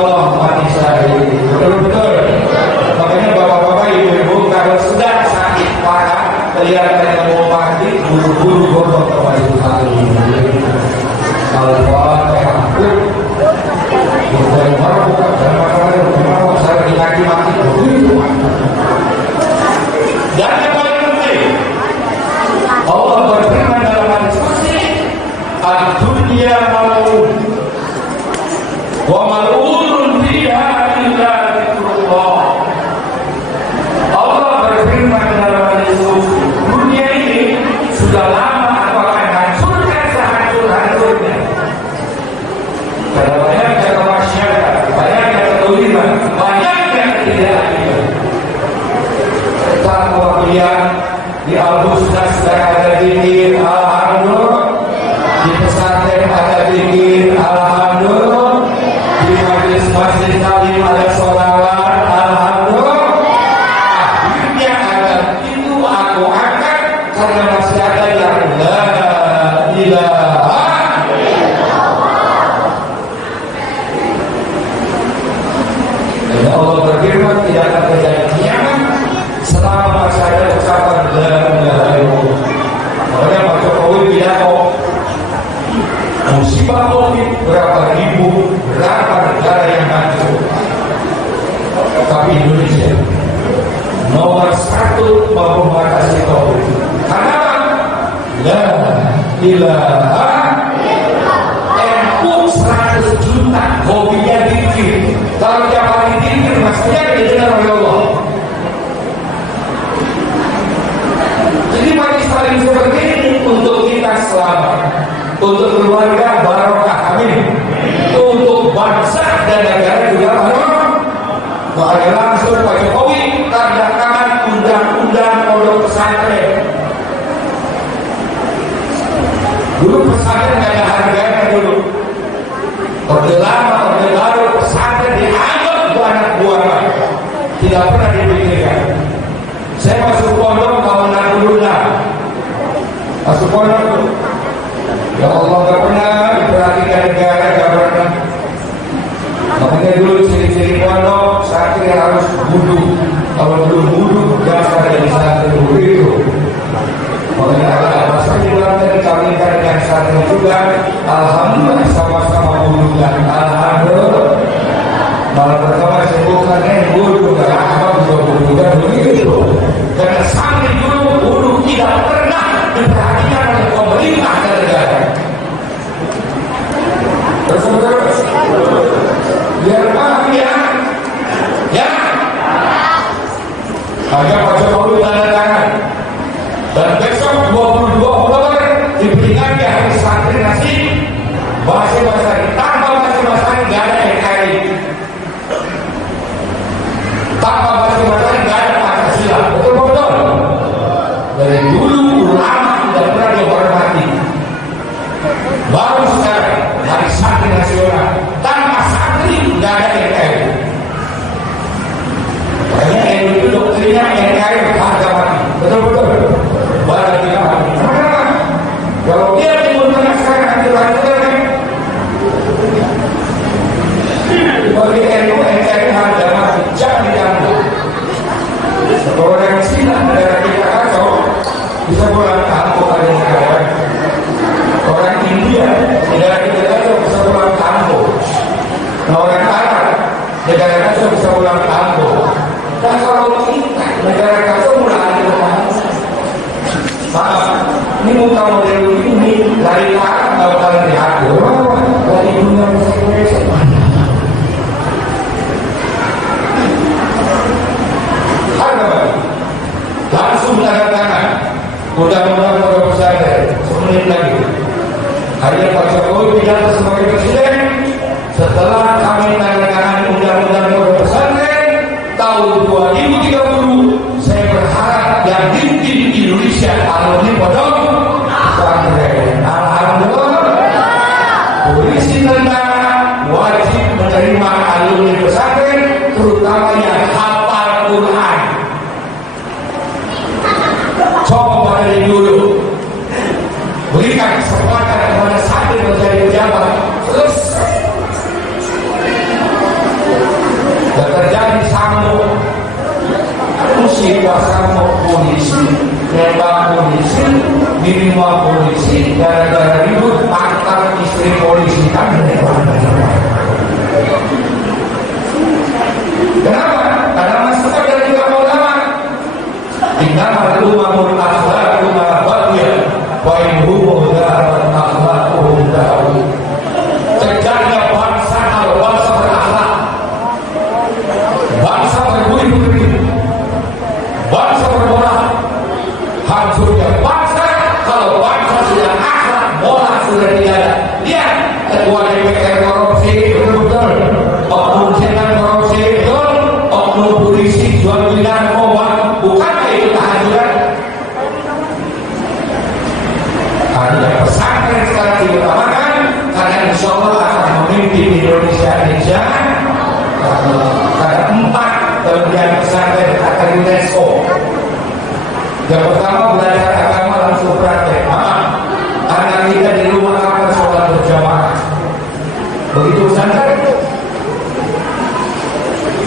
wa mal'unun fiha illa dzikrullah. Allah berfirman dalam hadis qudsi, dunia ini sudah lama aku akan hancurkan sehancur-hancurnya. Karena banyaknya kemaksiatan, banyaknya kezaliman, banyaknya ketidakadilan. Takwa kalian di Al-Husnas dan ada dikir, alhamdulillah. Di pesantren ada dikir, alhamdulillah. Di majlis masjid Salim ada sholawat, alhamdulillah. Akhirnya ada itu aku angkat karena masih ada yang la ilaha. Dan Allah berfirman tidak akan terjadi kiamat selama masih ada ucapan la ilaha illallah. Makanya Pak Jokowi pidato musibah COVID berapa ribu, berapa negara yang hancur, tapi Indonesia nomor satu mampu mengatasi COVID. Karena la ilaha. NU 100 juta hobinya dikir. Kalau tiap hari dikir maksudnya didengar oleh Allah. Jadi majlis saling seperti ini untuk kita selamat, untuk keluarga barokah, amin. Untuk bangsa dan negara juga barokah. Makanya langsung Pak Jokowi tanda tangan undang-undang pondok pesantren. Dulu pesantren nggak ada harganya dulu. Orde lama, orde baru, pesantren dianggap banyak buangan, tidak pernah dipikirkan. Saya masuk pondok tahun 66, masuk pondok. Ya Allah, gak pernah diperhatikan negara, gak pernah. Makanya dulu ciri-ciri pondok santri harus wudhu. Kalau belum wudhu, jangan ada di santri itu. Makanya ada masa bilang tadi kawinkan dengan santri juga. Alhamdulillah sama-sama wudhu dan alhamdulillah. Malah pertama sebutkannya wudhu dan apa juga wudhu dan begitu. Karena santri dulu wudhu tidak pernah diperhatikan oleh pemerintah dan negara. Terus biar paham ya. Hanya Pak Jokowi tanda tangan. Dan besok 22 Oktober diperingati hari santri nasi bahasa tanpa bahasa nggak ada NKRI, tanpa bahasa nggak ada Pancasila, betul. Dari dulu ulama tidak pernah dihormati. Baru sekarang hari santri nasional tanpa santri nggak ada NKRI. Makanya NU itu doktrinnya NKRI harga mati, betul. Baru kita mati. Kalau dia timur tengah sekarang hancur-hancuran. Bagi NU NKRI harga mati, jangan diganggu. Kalau orang Cina negara kita kacau, bisa pulang kampung ada sekarang. Orang India negara kita kacau bisa pulang kampung. Orang Arab negara kacau bisa pulang kampung. Dan kalau kita negara kacau mulai ada kampung. Maaf, ini muka model ini lari Arab kalau kalian diatur, lari dunia Indonesia. Langsung tanda tangan. Mudah-mudahan pada pesantren semenit lagi. Hanya Pak Jokowi pidato sebagai presiden. Setelah kami tanda tangan undang-undang pada pesantren tahun 2030, saya berharap yang dipimpin Indonesia alumni pondok pesantren. Alhamdulillah. Polisi tentara wajib menerima alumni pesantren, terutama yang hafal Quran. Coba dari dulu berikan kesempatan kepada santri menjadi pejabat, selesai. Dan terjadi sambung musibah sambung polisi, nembak polisi, minimal polisi, gara-gara ribut antar istri polisi kan. Kenapa? Karena masuk dari tiga ulama. Innama lumamul akhlaq ma baqiya wa in huwa dharat akhlaquhum dahu. Kejarnya bangsa al-bangsa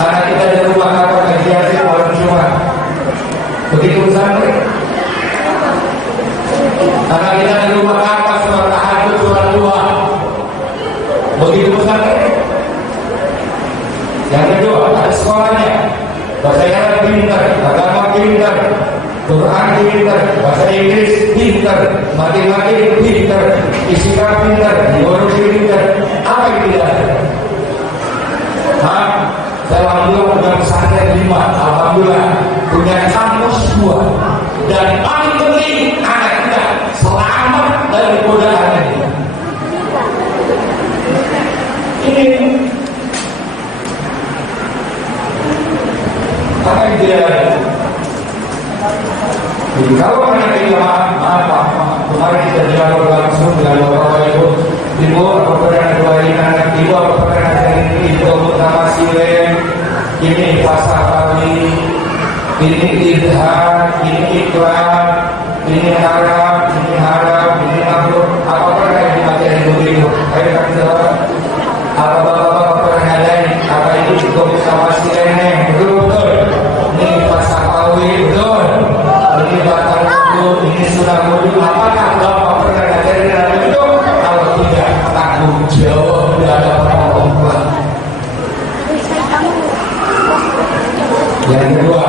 Karena kita di rumah apa kajian sih orang Jumat. Begitu sampai. Karena kita di rumah apa sholat tahajud sholat duha. Begitu sampai. Yang kedua ada sekolahnya. Bahasa Arab pintar, agama pintar, Quran pintar, bahasa Inggris pintar, matematik pintar, fisika pintar, biologi pintar. Apa yang tidak? Saya alhamdulillah punya pesantren 5, alhamdulillah punya kampus 2, dan paling penting anak kita selamat dari godaan ini. Ini apa yang dia jadi kalau anak kita maaf kemarin kita dialog langsung dengan Bapak Ibu apa pernah doain anak ibu apa pernah ajarin ibu utama silen ini pasal kami ini idhar ini ikrar ini harap ini makhluk apa pernah yang diajarin begitu saya akan jawab apa bapak pernah ngadain apa itu cukup utama silennya betul ini pasal kami betul ini batal wudu ini sudah wudu apakah bapak pernah ngajarin anak itu kalau tidak tanggung jawab tidak ada apa-apa. Yang kedua,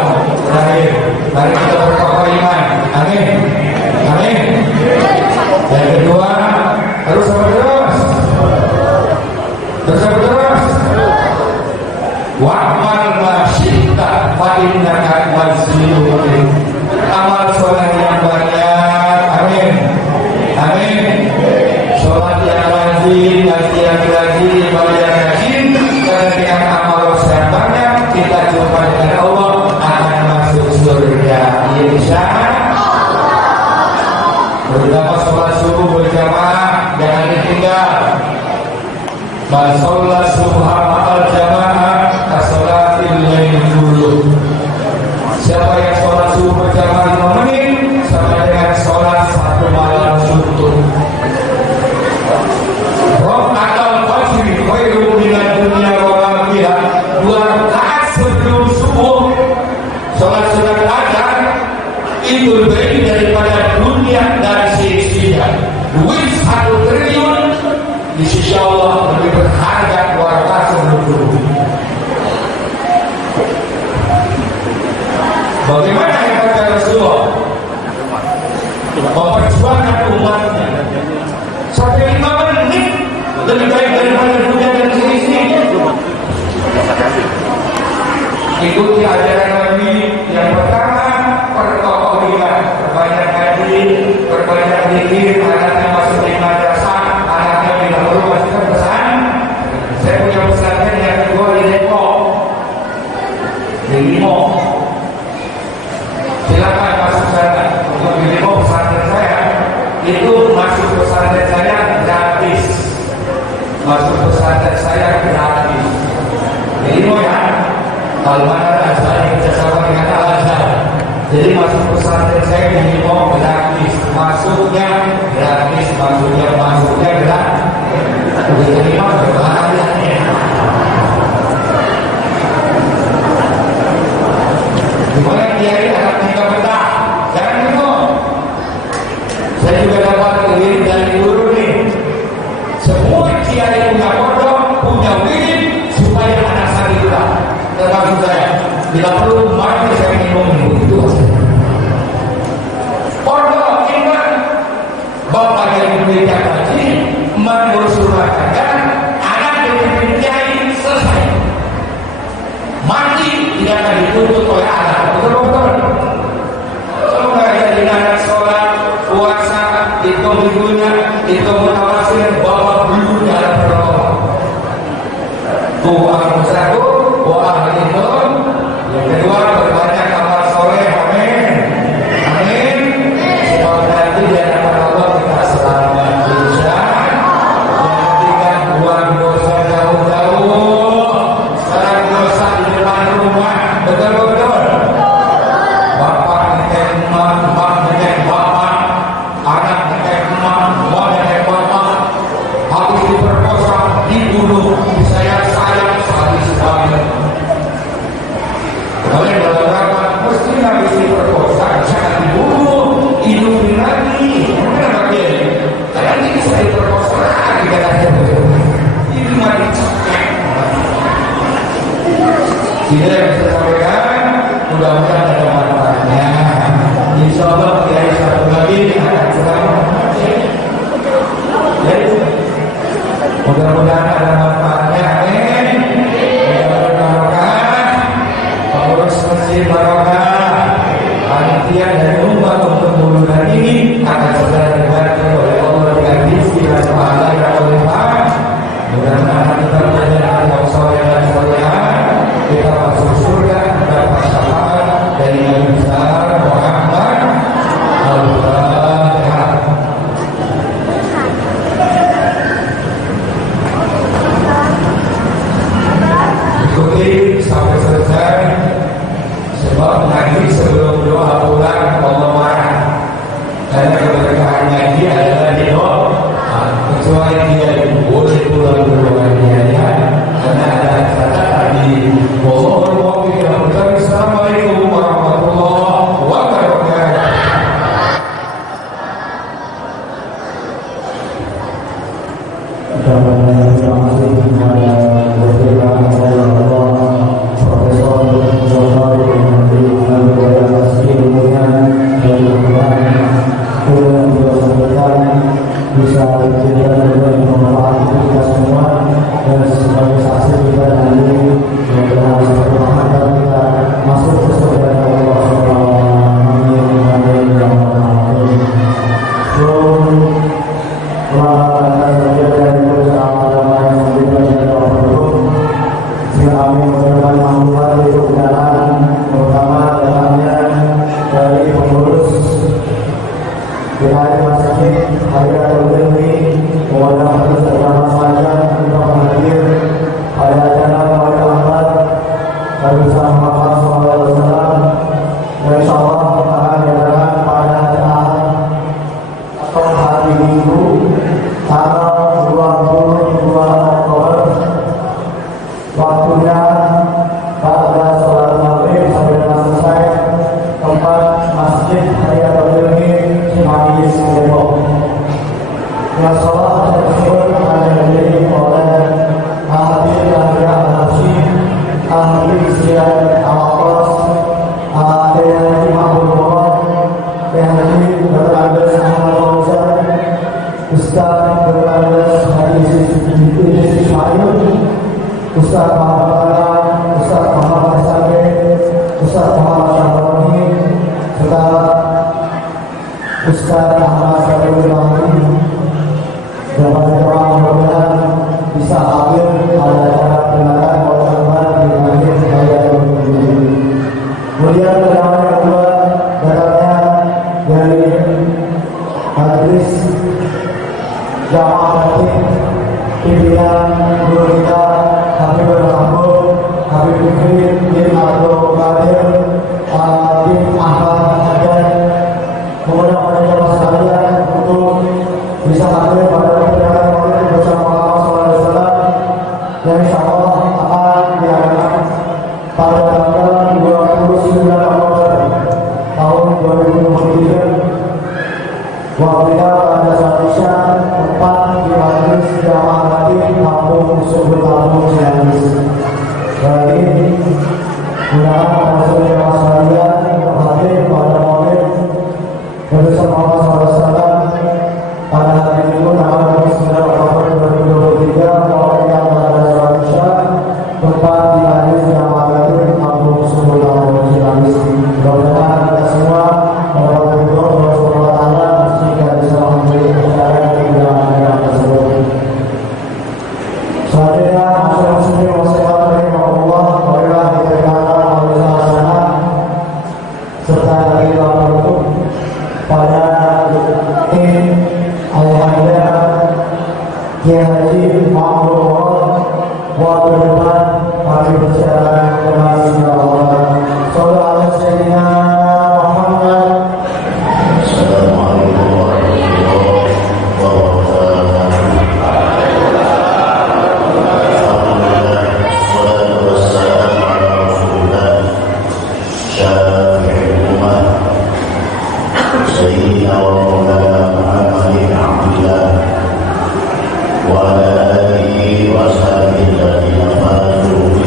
terakhir, mari kita berkokoh iman. Amin. Amin. Yang kedua, harus terus. Terus. Wa'mal ma syi'ta fa innaka mazlum. Amal sholat yang banyak. Amin. Amin. Sholat yang rajin, ngaji yang rajin, ibadah yang rajin. Karena dengan amal yang banyak kita jumpa dengan Allah akan masuk surga. Insya Allah. Terutama sholat subuh berjamaah jangan ditinggal. Man sholat subuh ma'al jamaah kasolatil lail dulu. Siapa yang sholat subuh berjamaah 5 menit sama dengan sholat 1 malam suntuk. Raka'atul fajr khairum minad dunya wa ma fiha. 2 rakaat sebelum subuh sholat sunat asar itu lebih daripada dunia dan seisinya. Duit 1 triliun di sisi Allah lebih berharga 2 rakaat sebelum subuh. Bagaimana hebatnya Rasulullah memperjuangkan umatnya sampai 5 menit lebih baik daripada dunia dan seisinya. Ikuti ajaran Nabi yang pertama, perkokoh iman, perbanyak haji, perbanyak zikir, anaknya masuk di madrasah, anaknya tidak perlu masukkan pesan. Saya punya pesantren yang kedua di Depok, di Limo. Silakan masuk sana untuk di Limo pesantren saya. Itu masuk pesantren saya gratis. Masuk pesantren saya gratis. Di Limo ya. Al-Manara Azhar bekerjasama dengan Al-Azhar. Jadi masuk pesantren saya di Limo gratis. Masuknya gratis. Masuknya gratis. Udah terima berbahagia. Gimana kiai anak kita betah? Jangan gitu. Saya juga dapat wirid dari guru nih. Semua kiai punya pondok, punya wirid supaya anak santri kita. Termasuk saya. Bila perlu mati saya minum itu. Pondok iman. Bapak yang memberikan haji, mengusulkan anak yang kiai selesai. Mati tidak akan dituntut oleh anak. Betul-betul. Kalau nggak jadi anak sholat, puasa, itu minggunya, itu mutawasil, bawa belum dalam pertolongan. Tuhan satu, wah itu. Yang kedua berbanyak amal soleh, amin, amin. Semoga nanti di hadapan Allah kita selamat insya. Yang ketiga buang dosa jauh-jauh. Sekarang dosa di depan rumah, betul-betul. Bapak ngecek emak, emak ngecek bapak, anak ngecek emak, emak ngecek bapak. Habis diperkosa, dibunuh, disayang-sayang, sadis banget. Sehingga yang bisa sampaikan, mudah-mudahan ada manfaatnya. Insya Allah kiai satu lagi akan sedang. Ya, mudah-mudahan ada manfaatnya. Amin. Mudah-mudahan barokah. Pengurus masjid barokah. Panitia dan umat untuk bulan ini akan segera dibantu oleh Allah dengan rizki dan pahala yang berlimpah. Mudah-mudahan kita belajar yang soleh dan solehan, kita masuk surga mendapat syafaat dari Nabi besar Muhammad. Al-Fatihah. Ikuti sampai selesai, sebab nanti sebelum doa pulang Allah marah. Karena keberkahan ngaji adalah di doa, kecuali dia boleh pulang berdoanya, karena ada acara tadi. Assalamualaikum warahmatullahi wabarakatuh. Bisa kita bermanfaat kita semua dan sebagai saksi kita nanti mudah-mudahan kita masuk ke surga Allah Subhanahu wa waktunya pada sholat maghrib sampai selesai tempat masjid Hayatul Ilmi Cimanggis Depok. Yang sholat tersebut akan dihadiri oleh ahli Al-Hafidh ahli Sian Al-Aqras, ahli Mahmud Muhammad, ahli Berlandas Ahmad Fauzan, Ustaz Berlandas Hadis Ismail, Ustaz Muhammad Alam, Ustaz Muhammad Syafiq, Ustaz Muhammad Syahroni, serta Ustaz Muhammad Syafiq Mahdi. Jemaah mudah-mudahan bisa hadir pada acara peringatan Maulid di Masjid Hayatul Ilmi. Kemudian pertama yang kedua datangnya dari Majelis Jamaah Khatib pimpinan guru kita Habib Rahman, Habib Fikri bin Abdul Qadir bin Ahmad Hajar. Kemudian pada jamaah sekalian untuk bisa hadir pada peringatan Maulid bersama Muhammad SAW yang insya Allah akan diadakan pada tanggal 29 Oktober tahun 2023 waktunya pada saat Isya, tempat di Majelis Jamaah Khatib Kampung Subur Kampung Cimanggis. Jadi mudah-mudahan masuk jamaah sekalian hadir pada Maulid bersama Muhammad SAW pada hari Minggu tanggal 29 Oktober 2023 waktunya pada saat Isya, tempat di Majelis Jamaah Khatib Kampung Subur Kampung Cimanggis. Mudah-mudahan kita semua mendapatkan ridho Allah Subhanahu wa taala sehingga bisa menghadiri acara yang tersebut. Selanjutnya masing-masing wassalamu rahimahullah marilah diperkenalkan oleh sana serta dari laporan pada tim Al-Hadiah Kiai Haji Mahmud waktu depan kami persilakan kembali ke Allah. Sallallahu alaihi wasallam. Assalamualaikum warahmatullahi wabarakatuh. Wassalatu wassalamu ala Rasulillah syafi'il ummah sayyidina wa maulana Muhammad bin Abdillah wa ala alihi wa ashabihi alladhina fadu bi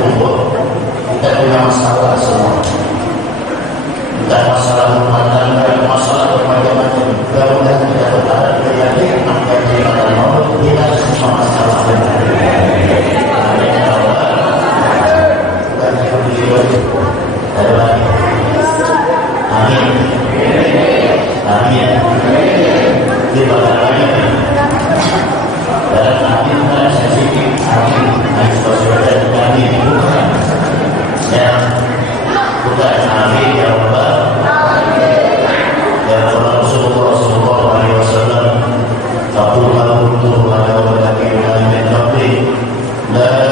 kubur, kita punya masalah semua. Entah masalah rumah tangga, masalah bermacam-macam. Mudah-mudahan kita berharap beryakin apa yang kita mau kita semua masalah benar. Amin ya Allah. Bukan seperti ada lagi. Amin. Amin. Terima kasih. Dan amin adalah sensitif. Amin. Amin. Ya. Bukan amin ya Allah. Ya Allah Rasulullah sallallahu alaihi wasallam. Aku mengutuk pada orang yang min qabli. La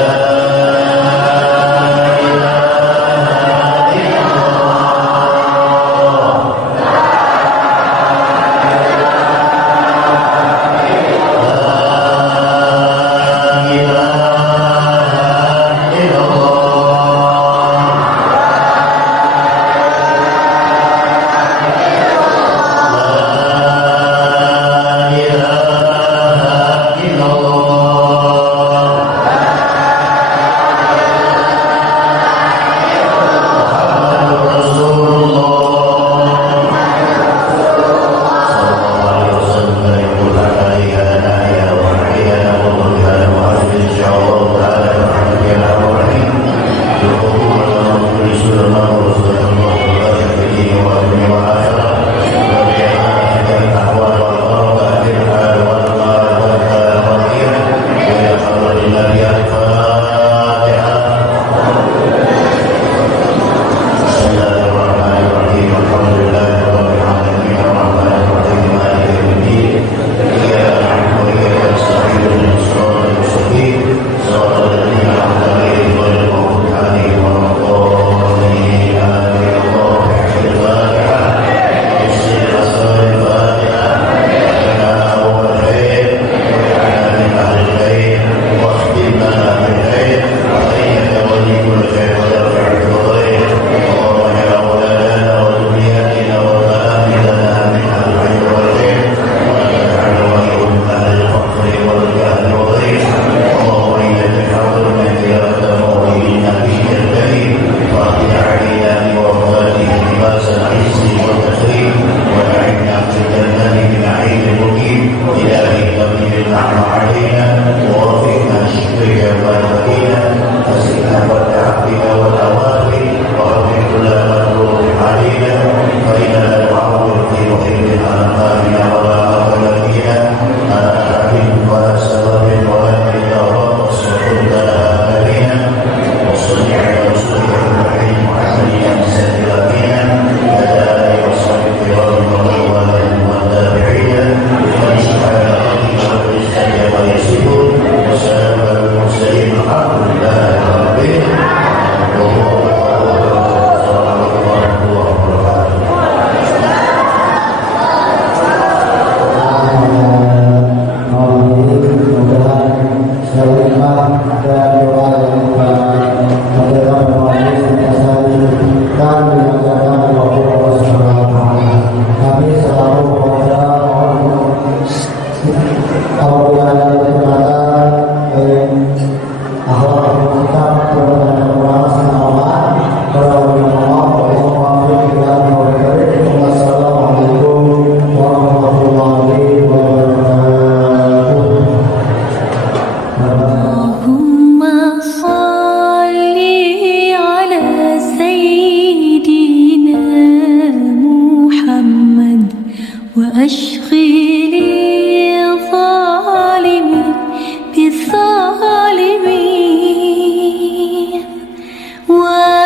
Wa